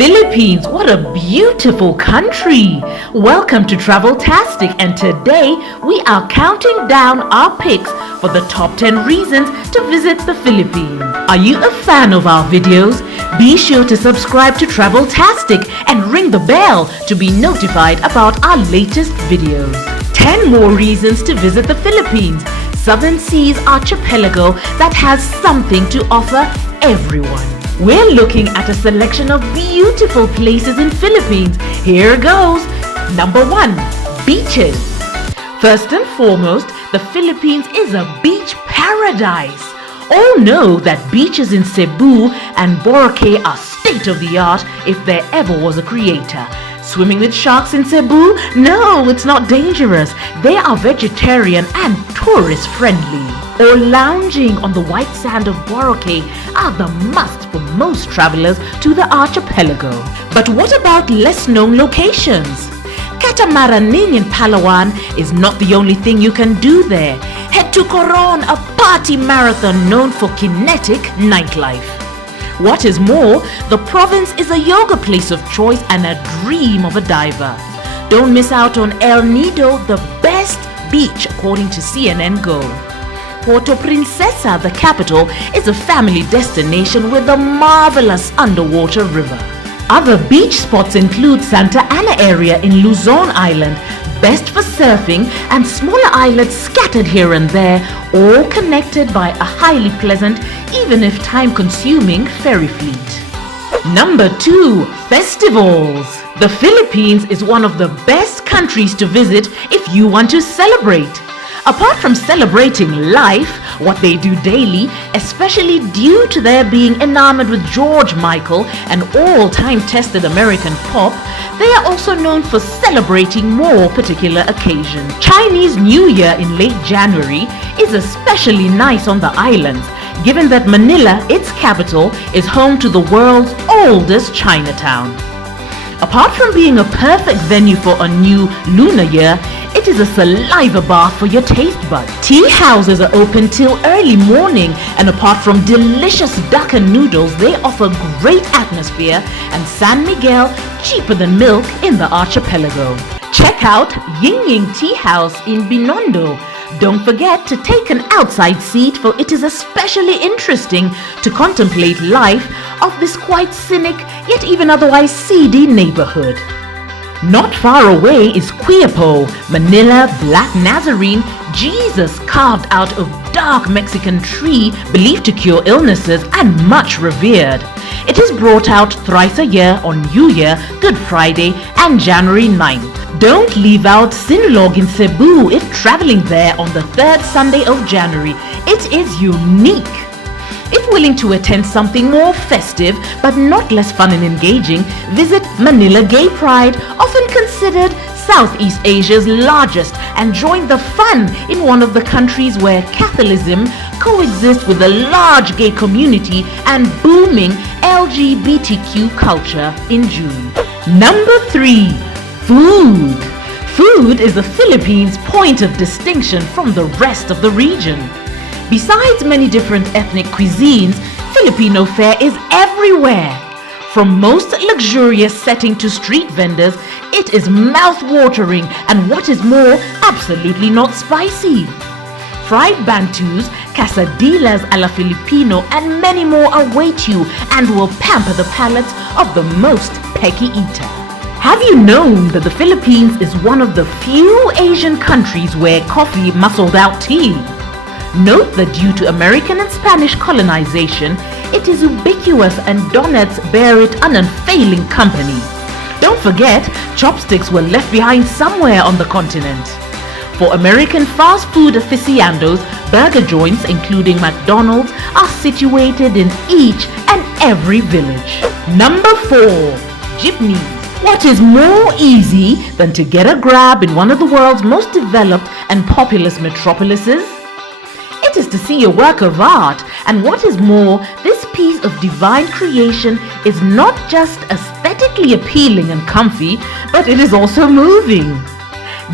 Philippines, what a beautiful country! Welcome to Traveltastic, and today we are counting down our picks for the top 10 reasons to visit the Philippines. Are you a fan of our videos? Be sure to subscribe to Traveltastic and ring the bell to be notified about our latest videos. 10 more reasons to visit the Philippines, Southern Seas archipelago that has something to offer everyone. We're looking at a selection of beautiful places in Philippines. Here goes. Number 1, beaches. First and foremost, the Philippines is a beach paradise. All know that beaches in Cebu and Boracay are state-of-the-art if there ever was a creator. Swimming with sharks in Cebu? No, it's not dangerous. They are vegetarian and tourist-friendly. Or lounging on the white sand of Boracay are the must for most travelers to the archipelago. But what about less-known locations? Catamaraning in Palawan is not the only thing you can do there. Head to Coron, a party marathon known for kinetic nightlife. What is more, the province is a yoga place of choice and a dream of a diver. Don't miss out on El Nido, the best beach according to CNN Go. Puerto Princesa, the capital, is a family destination with a marvelous underwater river. Other beach spots include Santa Ana area in Luzon Island, best for surfing, and smaller islets scattered here and there, all connected by a highly pleasant, even if time-consuming, ferry fleet. Number 2, festivals. The Philippines is one of the best countries to visit if you want to celebrate. Apart from celebrating life, what they do daily, especially due to their being enamored with George Michael, an all-time tested American pop, they are also known for celebrating more particular occasions. Chinese New Year in late January is especially nice on the islands, given that Manila, its capital, is home to the world's oldest Chinatown. Apart from being a perfect venue for a new lunar year, it is a saliva bath for your taste buds. Tea houses are open till early morning, and apart from delicious duck and noodles, they offer great atmosphere and San Miguel cheaper than milk in the archipelago. Check out Ying Ying Tea House in Binondo. Don't forget to take an outside seat, for it is especially interesting to contemplate life of this quite cynic yet even otherwise seedy neighborhood. Not far away is Quiapo, Manila Black Nazarene, Jesus carved out of dark Mexican tree believed to cure illnesses and much revered. It is brought out thrice a year on New Year, Good Friday and January 9th. Don't leave out Sinulog in Cebu if traveling there on the 3rd Sunday of January. It is unique. If willing to attend something more festive but not less fun and engaging, visit Manila Gay Pride, often considered Southeast Asia's largest, and join the fun in one of the countries where Catholicism coexists with a large gay community and booming LGBTQ culture in June. Number 3, food. Food is the Philippines' point of distinction from the rest of the region. Besides many different ethnic cuisines, Filipino fare is everywhere. From most luxurious setting to street vendors, it is mouth-watering and, what is more, absolutely not spicy. Fried bantus, quesadillas a la Filipino, and many more await you and will pamper the palates of the most pecky eater. Have you known that the Philippines is one of the few Asian countries where coffee muscled out tea? Note that due to American and Spanish colonization, it is ubiquitous and donuts bear it an unfailing company. Don't forget, chopsticks were left behind somewhere on the continent. For American fast food aficionados, burger joints including McDonald's are situated in each and every village. Number 4, jeepneys. What is more easy than to get a grab in one of the world's most developed and populous metropolises? It is to see a work of art, and what is more, this piece of divine creation is not just aesthetically appealing and comfy, but it is also moving.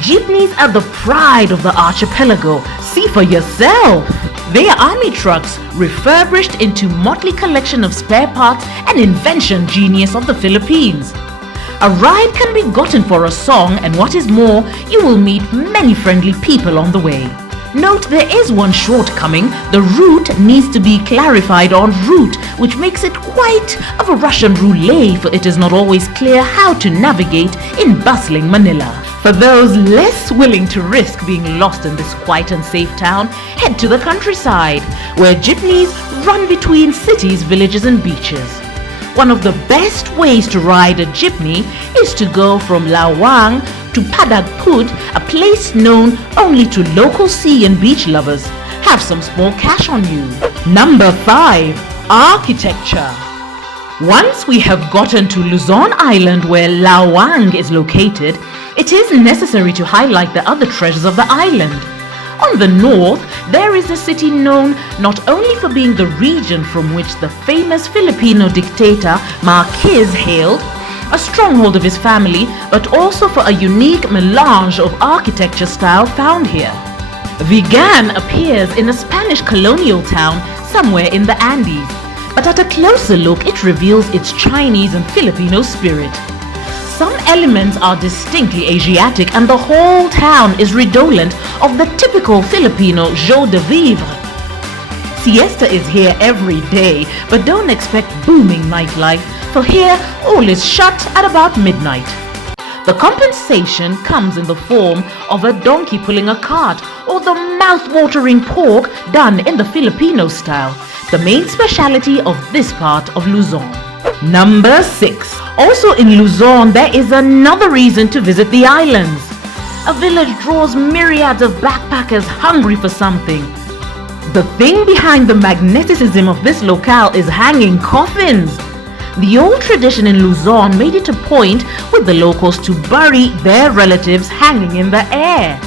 Jeepneys are the pride of the archipelago. See for yourself. They are army trucks refurbished into motley collection of spare parts and invention genius of the Philippines. A ride can be gotten for a song, and what is more, you will meet many friendly people on the way. Note there is one shortcoming. The route needs to be clarified en route, which makes it quite of a Russian roulette, for it is not always clear how to navigate in bustling Manila. For those less willing to risk being lost in this quiet and safe town, head to the countryside, where jeepneys run between cities, villages and beaches. One of the best ways to ride a jeepney is to go from Lawang to Padagput, a place known only to local sea and beach lovers. Have some small cash on you. Number 5. Architecture. Once we have gotten to Luzon Island, where Lawang is located, it is necessary to highlight the other treasures of the island. On the north, there is a city known not only for being the region from which the famous Filipino dictator Marquez hailed, a stronghold of his family, but also for a unique melange of architecture style found here. Vigan appears in a Spanish colonial town somewhere in the Andes, but at a closer look it reveals its Chinese and Filipino spirit. Some elements are distinctly Asiatic, and the whole town is redolent of the typical Filipino joie de vivre. Siesta is here every day, but don't expect booming nightlife, for here all is shut at about midnight. The compensation comes in the form of a donkey pulling a cart, or the mouth-watering pork done in the Filipino style, the main speciality of this part of Luzon. Number 6. Also in Luzon, there is another reason to visit the islands. A village draws myriads of backpackers hungry for something. The thing behind the magnetism of this locale is hanging coffins. The old tradition in Luzon made it a point with the locals to bury their relatives hanging in the air.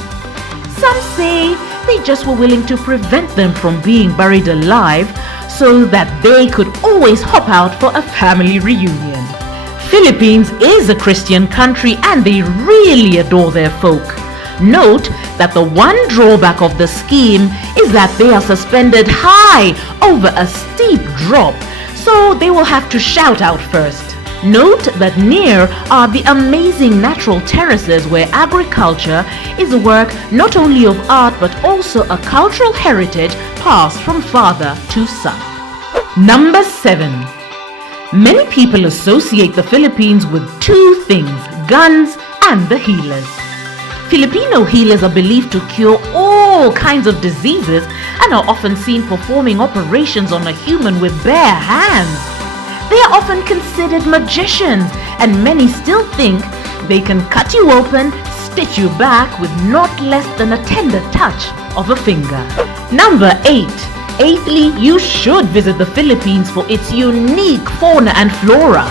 Some say they just were willing to prevent them from being buried alive so that they could always hop out for a family reunion. Philippines is a Christian country and they really adore their folk. Note that the one drawback of the scheme is that they are suspended high over a steep drop, so they will have to shout out first. Note that near are the amazing natural terraces where agriculture is a work not only of art but also a cultural heritage passed from father to son. Number 7. Many people associate the Philippines with two things, guns and the healers. Filipino healers are believed to cure all kinds of diseases and are often seen performing operations on a human with bare hands. They are often considered magicians, and many still think they can cut you open, stitch you back with not less than a tender touch of a finger. Number 8. Eighthly, you should visit the Philippines for its unique fauna and flora.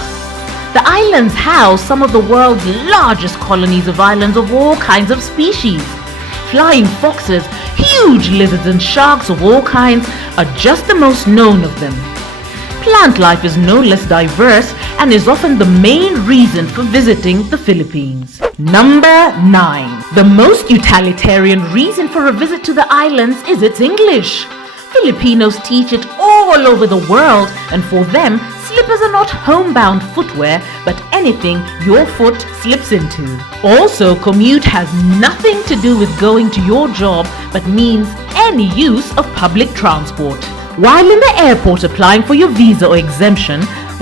The islands house some of the world's largest colonies of islands of all kinds of species. Flying foxes, huge lizards and sharks of all kinds are just the most known of them. Plant life is no less diverse and is often the main reason for visiting the Philippines. Number 9. The most utilitarian reason for a visit to the islands is its English. Filipinos teach it all over the world, and for them, slippers are not homebound footwear, but anything your foot slips into. Also, commute has nothing to do with going to your job, but means any use of public transport. While in the airport applying for your visa or exemption,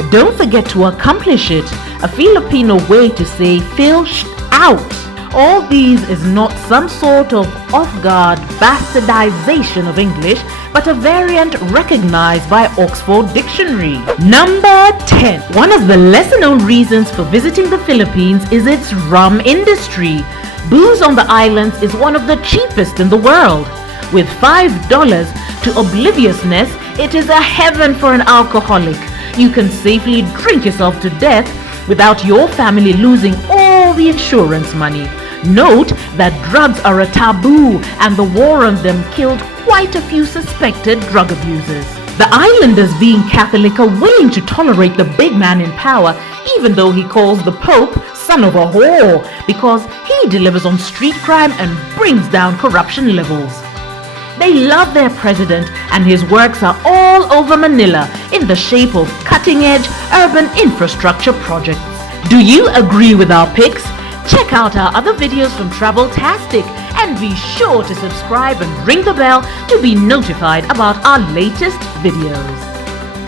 don't forget to accomplish it, a Filipino way to say "fish out." All these is not some sort of off-guard bastardization of English, but a variant recognized by Oxford Dictionary. Number 10. One of the lesser-known reasons for visiting the Philippines is its rum industry. Booze on the islands is one of the cheapest in the world. With $5 to obliviousness, it is a heaven for an alcoholic. You can safely drink yourself to death without your family losing all the insurance money. Note that drugs are a taboo, and the war on them killed quite a few suspected drug abusers. The islanders, being Catholic, are willing to tolerate the big man in power, even though he calls the Pope son of a whore, because he He delivers on street crime and brings down corruption levels. They love their president, and his works are all over Manila in the shape of cutting-edge urban infrastructure projects. Do you agree with our picks? Check out our other videos from Traveltastic and be sure to subscribe and ring the bell to be notified about our latest videos.